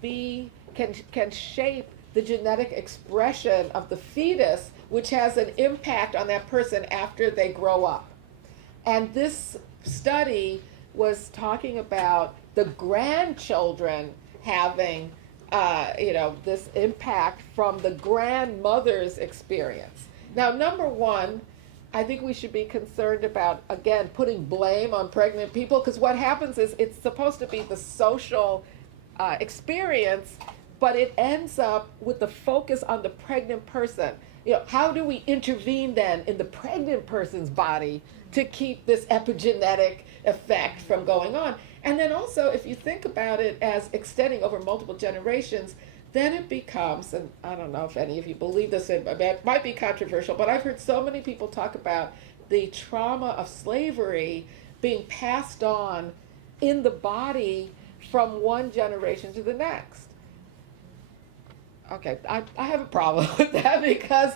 shape the genetic expression of the fetus, which has an impact on that person after they grow up. And this study was talking about the grandchildren having, this impact from the grandmother's experience. Now, number one, I think we should be concerned about, again, putting blame on pregnant people, because what happens is it's supposed to be the social experience, but it ends up with the focus on the pregnant person. How do we intervene then in the pregnant person's body to keep this epigenetic effect from going on? And then also, if you think about it as extending over multiple generations, then it becomes, and I don't know if any of you believe this, it might be controversial, but I've heard so many people talk about the trauma of slavery being passed on in the body from one generation to the next. Okay, I have a problem with that, because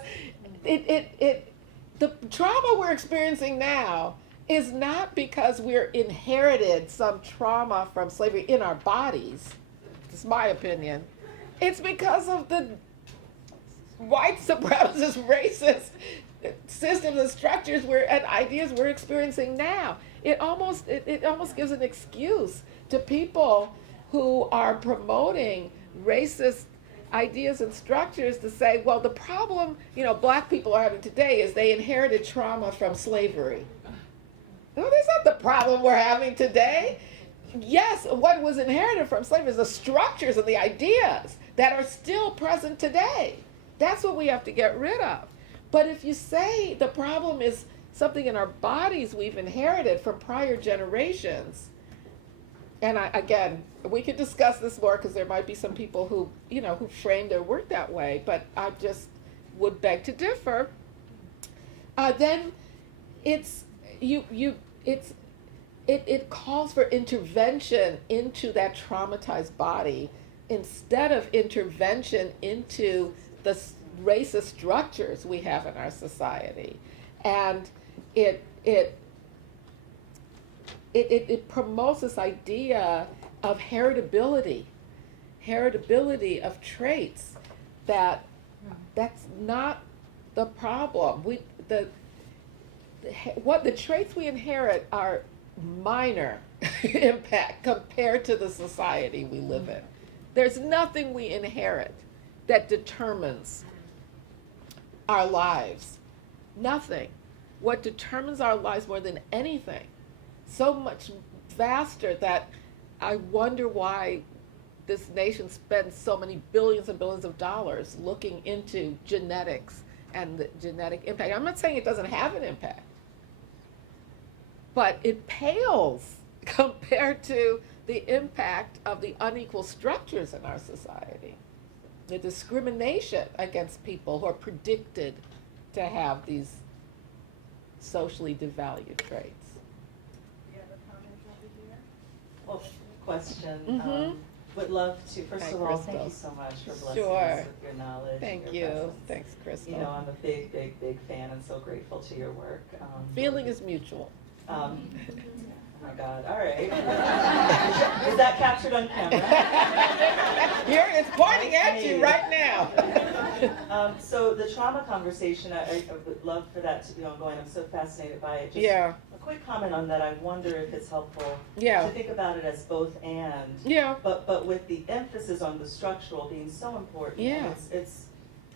the trauma we're experiencing now is not because we're inherited some trauma from slavery in our bodies. It's my opinion. It's because of the white supremacist, racist systems and structures and ideas we're experiencing now. It almost gives an excuse to people who are promoting racist ideas and structures to say, well, the problem, black people are having today is they inherited trauma from slavery. No, that's not the problem we're having today. Yes, what was inherited from slavery is the structures and the ideas that are still present today. That's what we have to get rid of. But if you say the problem is something in our bodies we've inherited from prior generations, and again, we could discuss this more because there might be some people who, who frame their work that way, but I just would beg to differ. Then it calls for intervention into that traumatized body instead of intervention into the racist structures we have in our society, and it promotes this idea of heritability of traits that's not the problem. What the traits we inherit are minor impact compared to the society we live in. There's nothing we inherit that determines our lives. Nothing. What determines our lives more than anything, so much vaster that I wonder why this nation spends so many billions and billions of dollars looking into genetics and the genetic impact. I'm not saying it doesn't have an impact, but it pales compared to the impact of the unequal structures in our society, the discrimination against people who are predicted to have these socially devalued traits. You have a comment over here? Well, question. Mhm. Would love to, first Hi, of all, thank you Crystal. so much for blessing Sure. us with your knowledge. and Thank your you. presence. Thanks, Crystal. You know, I'm a big, big, big fan and so grateful to your work. Feeling is mutual. Oh my God, all right. Is that captured on camera? Here, it's pointing at you right now. So the trauma conversation, I would love for that to be ongoing. I'm so fascinated by it. Just Yeah. a quick comment on that. I wonder if it's helpful Yeah. to think about it as both and. Yeah. But with the emphasis on the structural being so important. Yeah.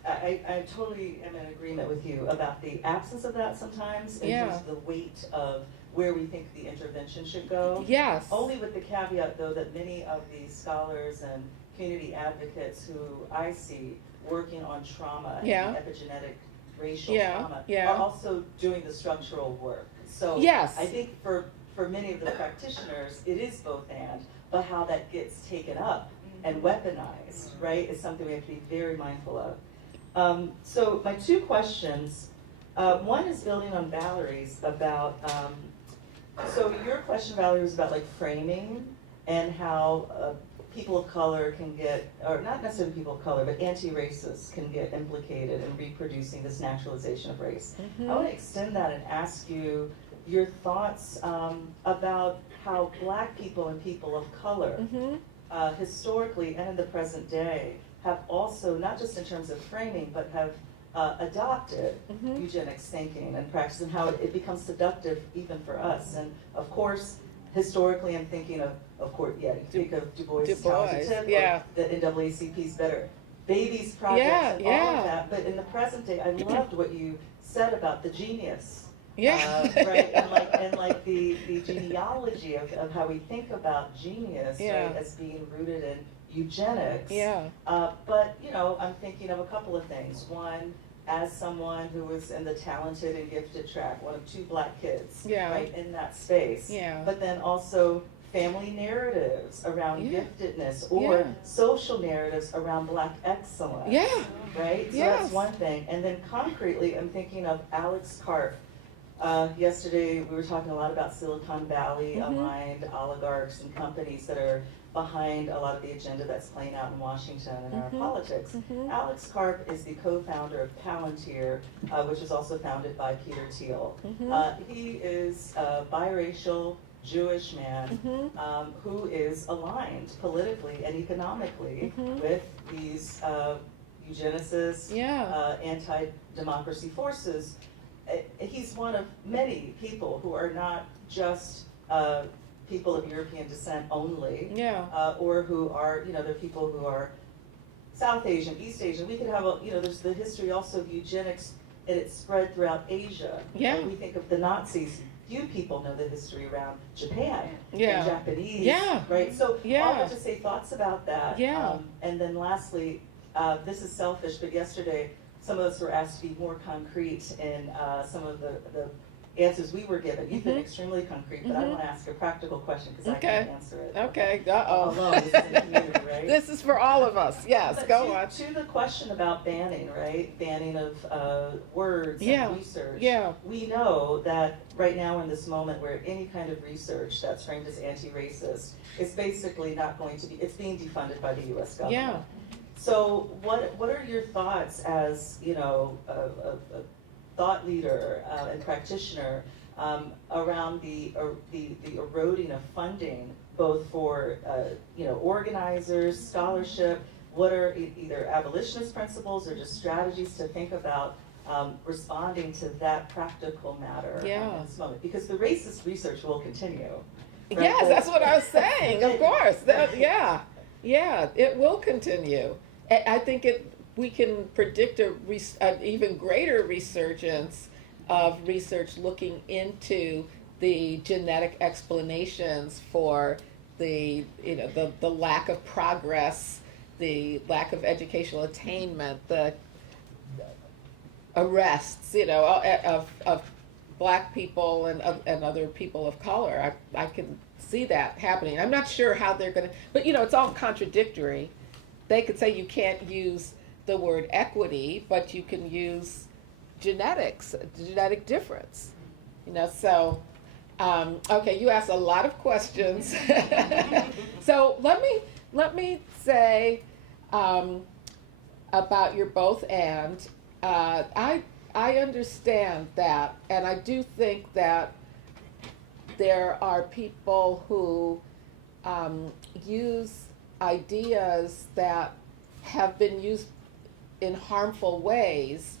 I totally am in agreement with you about the absence of that sometimes in Yeah. terms of the weight of where we think the intervention should go. Yes. Only with the caveat, though, that many of the scholars and community advocates who I see working on trauma Yeah. and epigenetic racial Yeah. trauma Yeah. are also doing the structural work. So Yes. I think for many of the practitioners, it is both and, but how that gets taken up and weaponized, right, is something we have to be very mindful of. So my two questions, one is building on Valerie's about, so your question, Valerie, was about like framing and how people of color can get, or not necessarily people of color, but anti-racists can get implicated in reproducing this naturalization of race. Mhm. I want to extend that and ask you your thoughts about how Black people and people of color, Mhm. historically and in the present day, have also, not just in terms of framing, but have adopted Mhm. eugenics thinking and practice, and how it becomes seductive even for us. And of course, historically, I'm thinking of course, yeah, you think of Du Bois' Du Bois, Talented Tip, yeah. or the NAACP's Better Babies projects, Yeah, and all yeah. of that. But in the present day, I loved what you said about the genius. Yeah. Right, and like the genealogy of how we think about genius, Yeah. right, as being rooted in eugenics. Yeah. But, you know, I'm thinking of a couple of things. One, as someone who was in the talented and gifted track, one of two Black kids, Yeah. right, in that space. Yeah. But then also family narratives around Yeah. giftedness, or Yeah. social narratives around Black excellence. Yeah. Right? So Yes. that's one thing. And then concretely, I'm thinking of Alex Karp. Yesterday, we were talking a lot about Silicon Valley aligned oligarchs and companies that are behind a lot of the agenda that's playing out in Washington and our politics. Alex Karp is the co-founder of Palantir, which is also founded by Peter Thiel. He is a biracial Jewish man who is aligned politically and economically with these eugenicists, Yeah. anti-democracy forces. He's one of many people who are not just people of European descent only, Yeah. or who are, you know, they're people who are South Asian, East Asian. We could have a, you know, there's the history also of eugenics, and it's spread throughout Asia. Yeah. We think of the Nazis few people know the history around Japan Yeah. and Japanese, Yeah. right? So Yeah. I'll have to say thoughts about that. Yeah. And then lastly, this is selfish, but yesterday some of us were asked to be more concrete in some of the answers we were given. You've been extremely concrete, but I want to ask a practical question because I can't answer it. Okay. Alone, this is in the community, right? This is for all of us. Yes. But Go on. to the question about banning, right? Banning of words Yeah. and research. Yeah. We know that right now in this moment where any kind of research that's framed as anti-racist is basically not going to be, it's being defunded by the U.S. government. Yeah. So what are your thoughts as, you know, a thought leader and practitioner around the eroding of funding, both for you know, organizers, scholarship? What are either abolitionist principles or just strategies to think about responding to that practical matter Yeah. in this moment? Because the racist research will continue. Right? Yes, that's what I was saying. Of course. Yeah. Yeah. It will continue. I think we can predict an even greater resurgence of research looking into the genetic explanations for the lack of progress, the lack of educational attainment, the arrests, of black people and other people of color. I can see that happening. I'm not sure how they're going to, but it's all contradictory. They could say you can't use the word equity, but you can use genetics, genetic difference. So okay, you asked a lot of questions. So let me say about your both and I understand that, and I do think that there are people who use ideas that have been used in harmful ways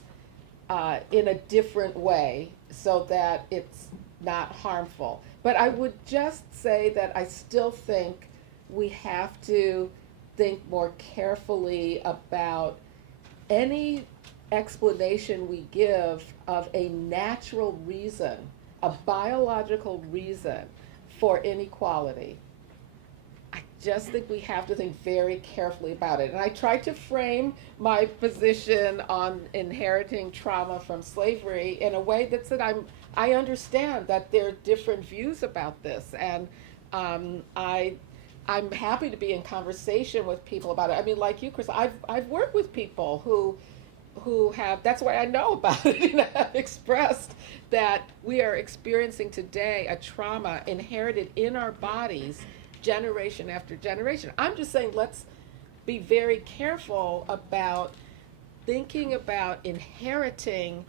in a different way so that it's not harmful. But I would just say that I still think we have to think more carefully about any explanation we give of a natural reason, a biological reason for inequality. I just think we have to think very carefully about it. And I tried to frame my position on inheriting trauma from slavery in a way that said I understand that there are different views about this, and I'm happy to be in conversation with people about it. I mean, like you, Chris, I've worked with people who have, that's why I know about it, have expressed that we are experiencing today a trauma inherited in our bodies generation after generation. I'm just saying, let's be very careful about thinking about inheriting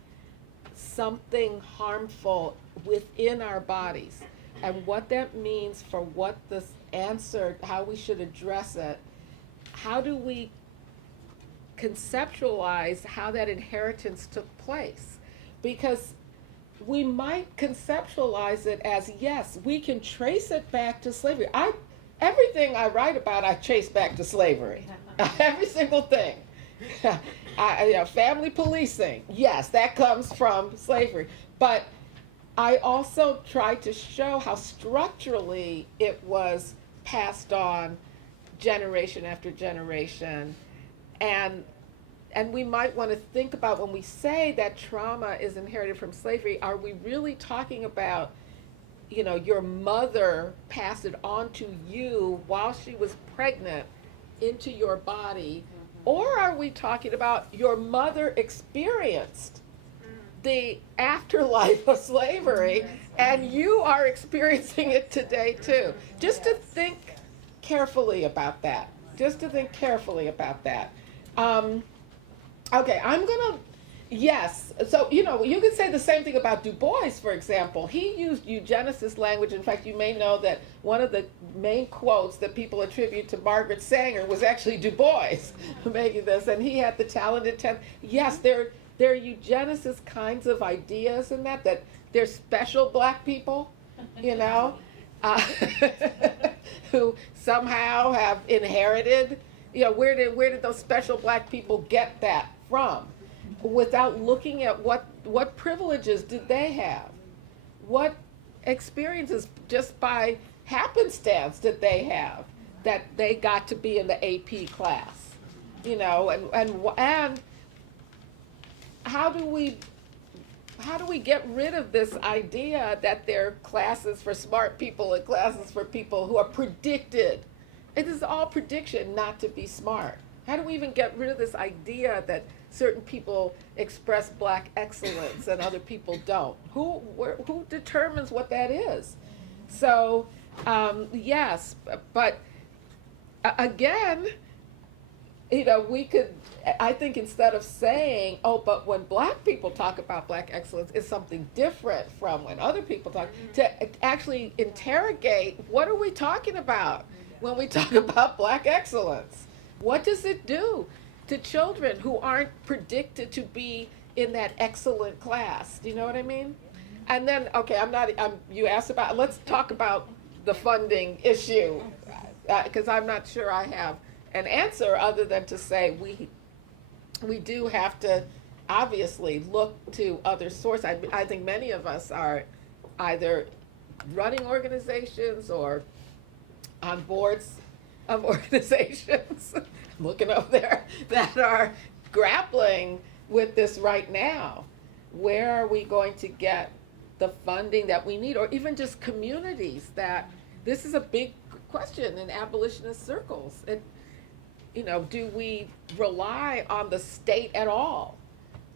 something harmful within our bodies and what that means for what this answer, how we should address it. How do we conceptualize how that inheritance took place? Because we might conceptualize it as, yes, we can trace it back to slavery. Everything I write about, I trace back to slavery. Every single thing. Family policing, yes, that comes from slavery. But I also try to show how structurally it was passed on generation after generation. And we might want to think about, when we say that trauma is inherited from slavery, are we really talking about, your mother passed it on to you while she was pregnant into your body? Or are we talking about your mother experienced the afterlife of slavery and you are experiencing it today too? Just to think carefully about that. Okay, I'm gonna, yes, so, you could say the same thing about Du Bois, for example. He used eugenicist language. In fact, you may know that one of the main quotes that people attribute to Margaret Sanger was actually Du Bois making this, and he had the talented yes, there are eugenicist kinds of ideas in that they're special black people, who somehow have inherited, where did those special black people get that from, without looking at what privileges did they have, what experiences just by happenstance that they got to be in the AP class, you know, and how do we get rid of this idea that there are classes for smart people and classes for people who are predicted? It is all prediction not to be smart. How do we even get rid of this idea that certain people express Black excellence and other people don't? Who determines what that is? So, yes, but again, you know, we could, I think instead of saying, oh, but when Black people talk about Black excellence, it's something different from when other people talk, to actually interrogate, what are we talking about when we talk about Black excellence? What does it do to children who aren't predicted to be in that excellent class? Do you know what I mean? And then, okay, you asked about, let's talk about the funding issue, because I'm not sure I have an answer other than to say we do have to obviously look to other sources. I think many of us are either running organizations or on boards of organizations, I'm looking over there, that are grappling with this right now. Where are we going to get the funding that we need, or even just communities that, this is a big question in abolitionist circles. You know, do we rely on the state at all?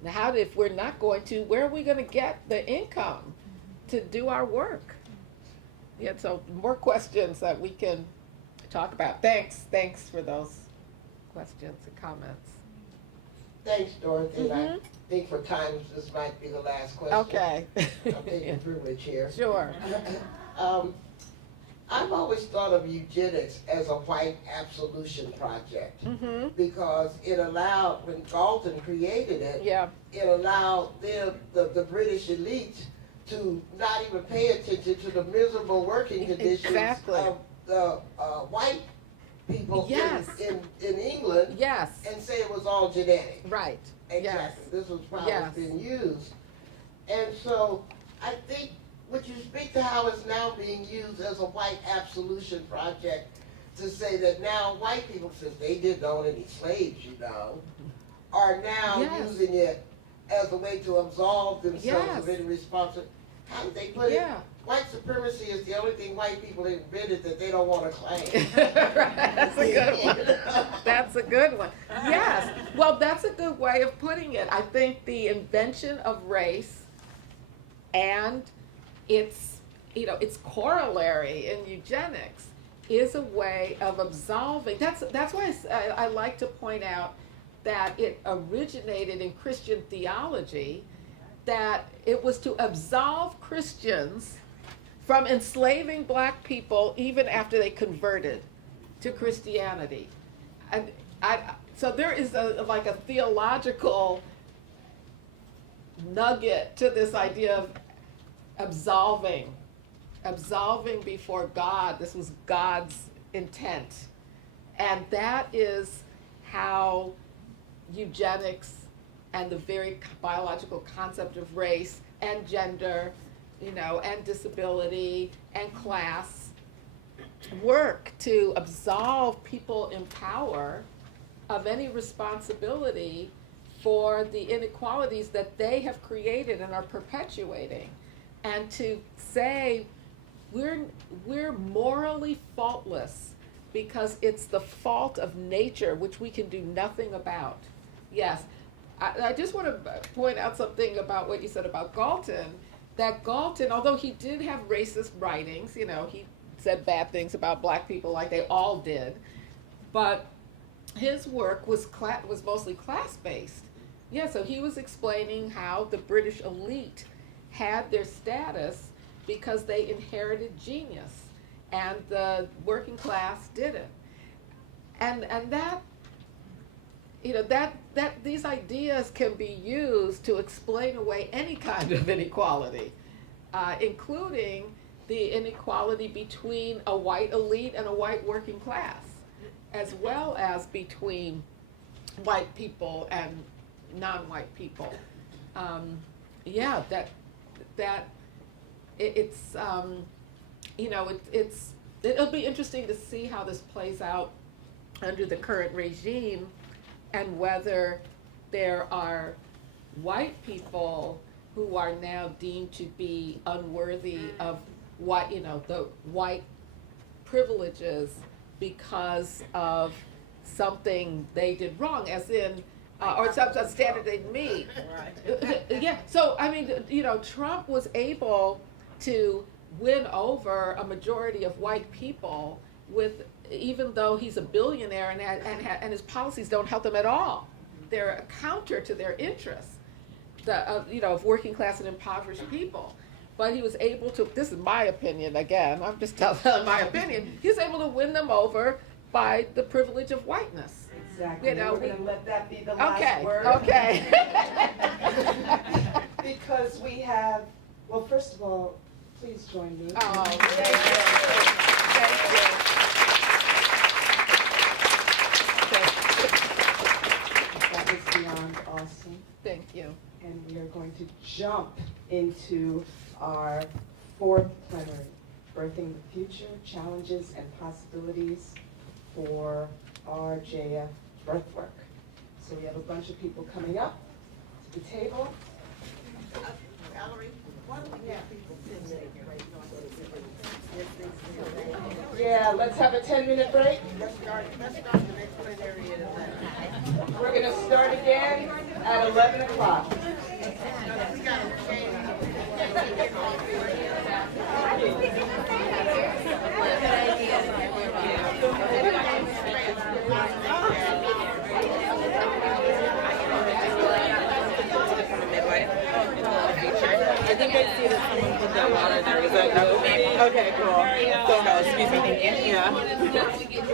Now, if we're not going to, where are we going to get the income to do our work? Yeah, so more questions that we can talk about. Thanks for those questions and comments. Thanks, Dorothy. I think for time, this might be the last question. Okay. I'm taking privilege here. Sure. I've always thought of eugenics as a white absolution project because it allowed, when Galton created it, it allowed the British elite to not even pay attention to the miserable working conditions of the white people in England and say it was all genetic. Right. Exactly. This was how it's been used. And so I think, would you speak to how it's now being used as a white absolution project to say that now white people, since they didn't own any slaves, you know, are now using it as a way to absolve themselves of any responsibility? How did they put it? White supremacy is the only thing white people invented that they don't want to claim. Right. That's a good one. That's a good one. Yes. Well, that's a good way of putting it. I think the invention of race and its corollary in eugenics is a way of absolving. That's why I like to point out that it originated in Christian theology, that it was to absolve Christians from enslaving Black people even after they converted to Christianity. And so there is a theological nugget to this idea of absolving before God. This was God's intent. And that is how eugenics and the very biological concept of race and gender, you know, and disability and class work to absolve people in power of any responsibility for the inequalities that they have created and are perpetuating. And to say we're morally faultless because it's the fault of nature which we can do nothing about. Yes, I just want to point out something about what you said about Galton, that Galton, although he did have racist writings, you know, he said bad things about Black people like they all did, but his work was mostly class-based. Yeah, so he was explaining how the British elite had their status because they inherited genius and the working class didn't. And that, you know, that these ideas can be used to explain away any kind of inequality, including the inequality between a white elite and a white working class, as well as between white people and non-white people. it's you know, it'll be interesting to see how this plays out under the current regime, and whether there are white people who are now deemed to be unworthy of white, you know, the white privileges because of something they did wrong, as in, or some standard they meet. Yeah, so I mean, you know, Trump was able to win over a majority of white people with, even though he's a billionaire and his policies don't help them at all. They're a counter to their interests, you know, of working class and impoverished people. But he was able to, this is my opinion again, I'm just telling my opinion, he was able to win them over by the privilege of whiteness. Exactly. You know, We're gonna let that be the last Okay, word. okay. Because we have, well, first of all, please join me. Oh, thank you. That was beyond awesome. Thank you. And we are going to jump into our fourth plenary, Birthing the Future, Challenges and Possibilities for RJF Birthwork. So we have a bunch of people coming up to the table. Yeah, let's have a 10-minute break. Let's start the next plenary at 11. We're going to start again at 11 o'clock. We got to change. I think I see that someone put that water there. Was that maybe? Okay, cool. So, excuse me. Yeah.